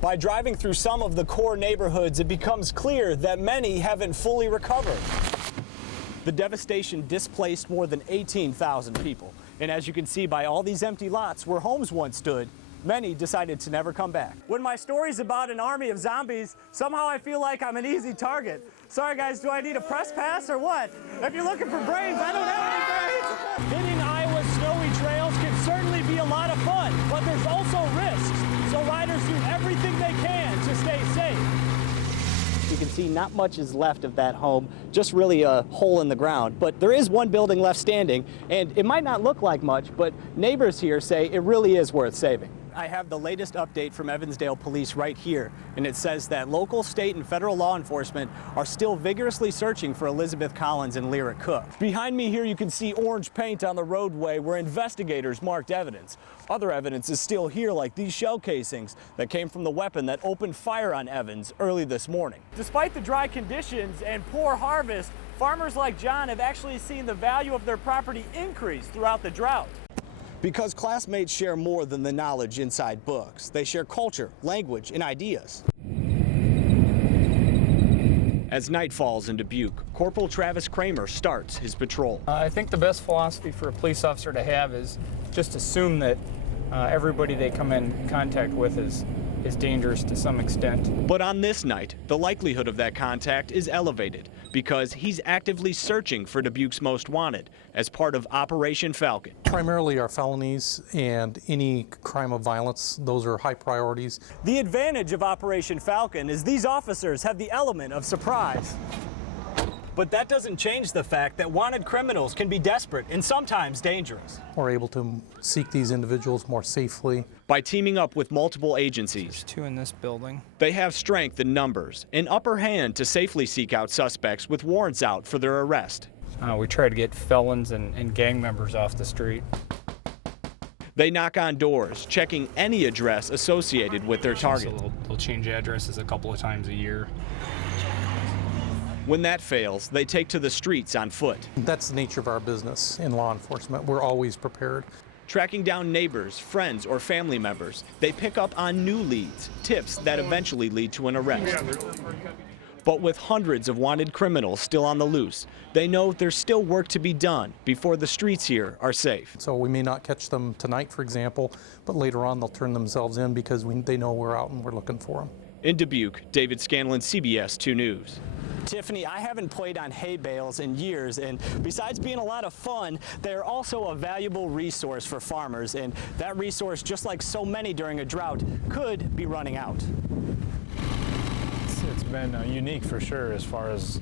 By driving through some of the core neighborhoods, it becomes clear that many haven't fully recovered. The devastation displaced more than 18,000 people. And as you can see by all these empty lots where homes once stood, many decided to never come back. When my story's about an army of zombies, somehow I feel like I'm an easy target. Sorry guys, do I need a press pass or what? If you're looking for brains, I don't have any brains. Hitting Iowa's snowy trails can certainly be a lot of fun, but there's also risks. So riders do everything they can to stay safe. You can see not much is left of that home, just really a hole in the ground. But there is one building left standing, and it might not look like much, but neighbors here say it really is worth saving. I have the latest update from Evansdale Police right here, and it says that local, state, and federal law enforcement are still vigorously searching for Elizabeth Collins and Lyric Cook. Behind me here you can see orange paint on the roadway where investigators marked evidence. Other evidence is still here, like these shell casings that came from the weapon that opened fire on Evans early this morning. Despite the dry conditions and poor harvest, farmers like John have actually seen the value of their property increase throughout the drought. Because classmates share more than the knowledge inside books. They share culture, language, and ideas. As night falls in Dubuque, Corporal Travis Kramer starts his patrol. I think the best philosophy for a police officer to have is just assume that everybody they come in contact with is dangerous to some extent. But on this night, the likelihood of that contact is elevated because he's actively searching for Dubuque's most wanted as part of Operation Falcon. Primarily our felonies and any crime of violence, those are high priorities. The advantage of Operation Falcon is these officers have the element of surprise. But that doesn't change the fact that wanted criminals can be desperate and sometimes dangerous. We're able to seek these individuals more safely. By teaming up with multiple agencies, There's two in this building. they have strength in numbers, an upper hand to safely seek out suspects with warrants out for their arrest. We try to get felons and gang members off the street. They knock on doors, checking any address associated with their target. So they'll change addresses a couple of times a year. When that fails, they take to the streets on foot. That's the nature of our business in law enforcement. We're always prepared. Tracking down neighbors, friends, or family members, they pick up on new leads, tips that eventually lead to an arrest. But with hundreds of wanted criminals still on the loose, they know there's still work to be done before the streets here are safe. So we may not catch them tonight, for example, but later on they'll turn themselves in because they know we're out and we're looking for them. In Dubuque, David Scanlon, CBS 2 News. Tiffany, I haven't played on hay bales in years, and besides being a lot of fun, they're also a valuable resource for farmers, and that resource, just like so many during a drought, could be running out. It's been unique for sure as far as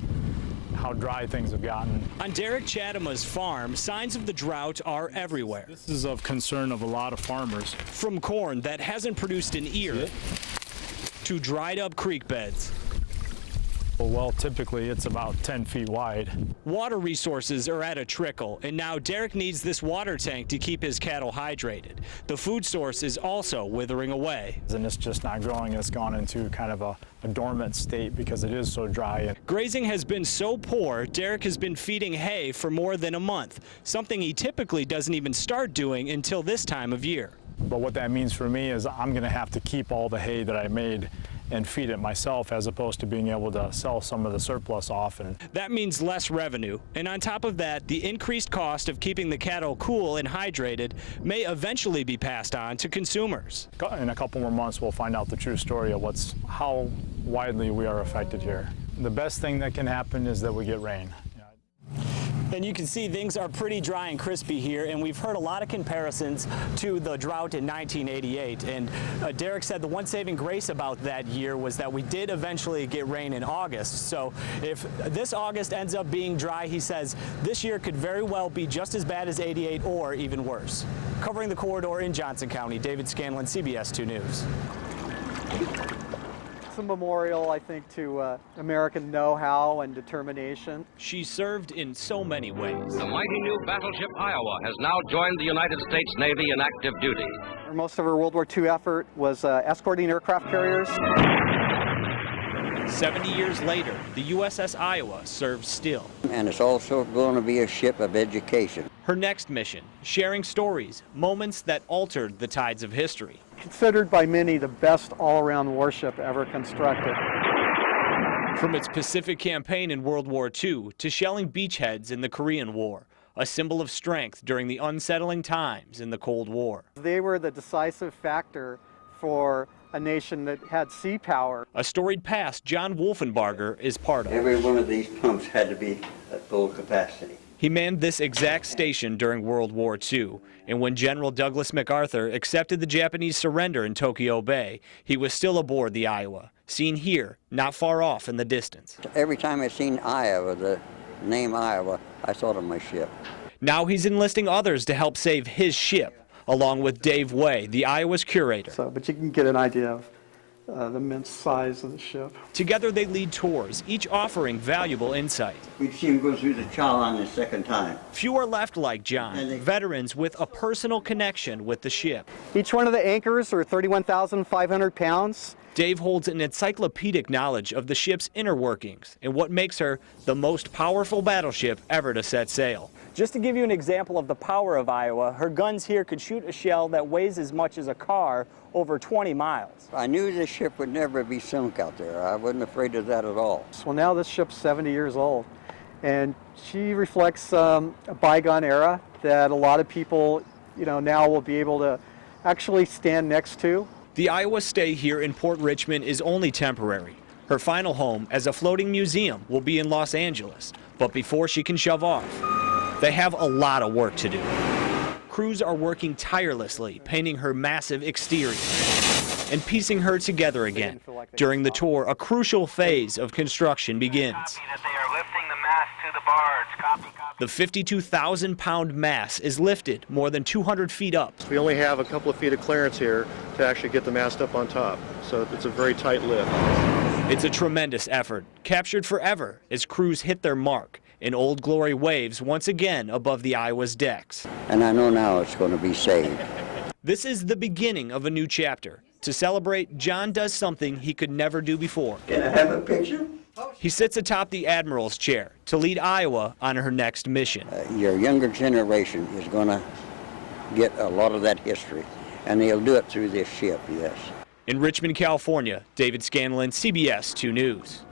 how dry things have gotten. On Derek Chatama's farm, signs of the drought are everywhere. This is of concern of a lot of farmers. From corn that hasn't produced an ear to dried up creek beds. Well, typically it's about 10 feet wide. Water resources are at a trickle, and now Derek needs this water tank to keep his cattle hydrated. The food source is also withering away. And it's just not growing. It's gone into kind of a dormant state because it is so dry. Grazing has been so poor, Derek has been feeding hay for more than a month, something he typically doesn't even start doing until this time of year. But what that means for me is I'm going to have to keep all the hay that I made and feed it myself, as opposed to being able to sell some of the surplus off. And that means less revenue. And on top of that, the increased cost of keeping the cattle cool and hydrated may eventually be passed on to consumers. In a couple more months, we'll find out the true story of how widely we are affected here. The best thing that can happen is that we get rain. And you can see things are pretty dry and crispy here, and we've heard a lot of comparisons to the drought in 1988. And Derek said the one saving grace about that year was that we did eventually get rain in August. So if this August ends up being dry, he says this year could very well be just as bad as '88 or even worse. Covering the corridor in Johnson County, David Scanlon, CBS 2 News. A memorial, I think, to American know-how and determination. She served in so many ways. The mighty new battleship Iowa has now joined the United States Navy in active duty. Most of her World War II effort was escorting aircraft carriers. 70 years later, the USS Iowa serves still. And it's also going to be a ship of education. Her next mission, sharing stories, moments that altered the tides of history. considered by many the best all-around warship ever constructed. From its Pacific campaign in World War II to shelling beachheads in the Korean War, a symbol of strength during the unsettling times in the Cold War. They were the decisive factor for a nation that had sea power. A storied past John Wolfenbarger is part of. Every one of these pumps had to be at full capacity. He manned this exact station during World War II, and when General Douglas MacArthur accepted the Japanese surrender in Tokyo Bay, he was still aboard the Iowa, seen here, not far off in the distance. Every time I seen Iowa, the name Iowa, I thought of my ship. Now he's enlisting others to help save his ship, along with Dave Way, the Iowa's curator. But you can get an idea of the immense size of the ship. Together they lead tours, each offering valuable insight. We'd see him go through the Chalan the second time. Few are left like John, veterans with a personal connection with the ship. Each one of the anchors are 31,500 pounds. Dave holds an encyclopedic knowledge of the ship's inner workings and what makes her the most powerful battleship ever to set sail. Just to give you an example of the power of Iowa, her guns here could shoot a shell that weighs as much as a car over 20 miles. I knew this ship would never be sunk out there. I wasn't afraid of that at all. Well, now this ship's 70 years old, and she reflects a bygone era that a lot of people, now will be able to actually stand next to. The Iowa stay here in Port Richmond is only temporary. Her final home as a floating museum will be in Los Angeles, but before she can shove off, they have a lot of work to do. Crews are working tirelessly, painting her massive exterior and piecing her together again. During the tour, a crucial phase of construction begins. The 52,000-pound mass is lifted more than 200 feet up. We only have a couple of feet of clearance here to actually get the mast up on top, so it's a very tight lift. It's a tremendous effort, captured forever as crews hit their mark and Old Glory waves once again above the Iowa's decks. And I know now it's going to be saved. This is the beginning of a new chapter. To celebrate, John does something he could never do before. Can I have a picture? He sits atop the Admiral's chair to lead Iowa on her next mission. Your younger generation is going to get a lot of that history, and they'll do it through this ship, yes. In Richmond, California, David Scanlon, CBS 2 News.